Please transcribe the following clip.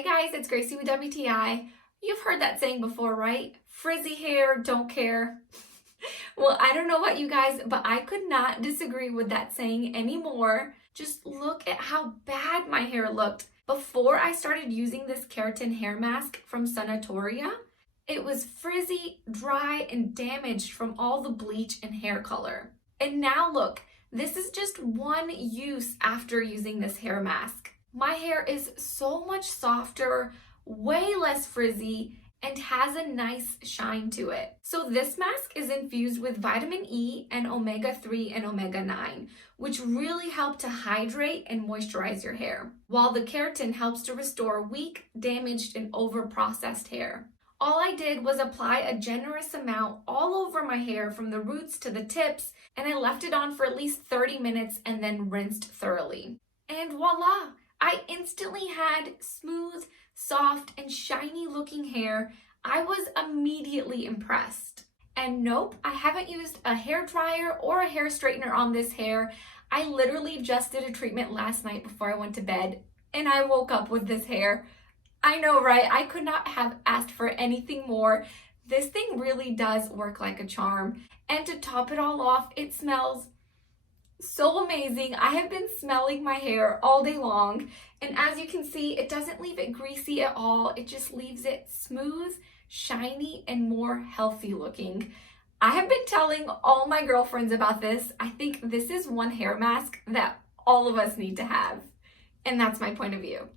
Hey guys, it's Gracie with WTI. You've heard that saying before, right? Frizzy hair, don't care. Well, I don't know about you guys, but I could not disagree with that saying anymore. Just look at how bad my hair looked before I started using this keratin hair mask from SUNATORIA. It was frizzy, dry, and damaged from all the bleach and hair color. And now look, this is just one use after using this hair mask. My hair is so much softer, way less frizzy, and has a nice shine to it. So this mask is infused with vitamin E and omega-3 and omega-9, which really help to hydrate and moisturize your hair, while the keratin helps to restore weak, damaged, and over-processed hair. All I did was apply a generous amount all over my hair from the roots to the tips, and I left it on for at least 30 minutes and then rinsed thoroughly. And voila! I instantly had smooth, soft, and shiny looking hair. I was immediately impressed. And nope, I haven't used a hair dryer or a hair straightener on this hair. I literally just did a treatment last night before I went to bed, and I woke up with this hair. I know, right? I could not have asked for anything more. This thing really does work like a charm. And to top it all off, it smells so amazing. I have been smelling my hair all day long, and as you can see, it doesn't leave it greasy at all. It just leaves it smooth, shiny, and more healthy looking. I have been telling all my girlfriends about this. I think this is one hair mask that all of us need to have, and that's my point of view.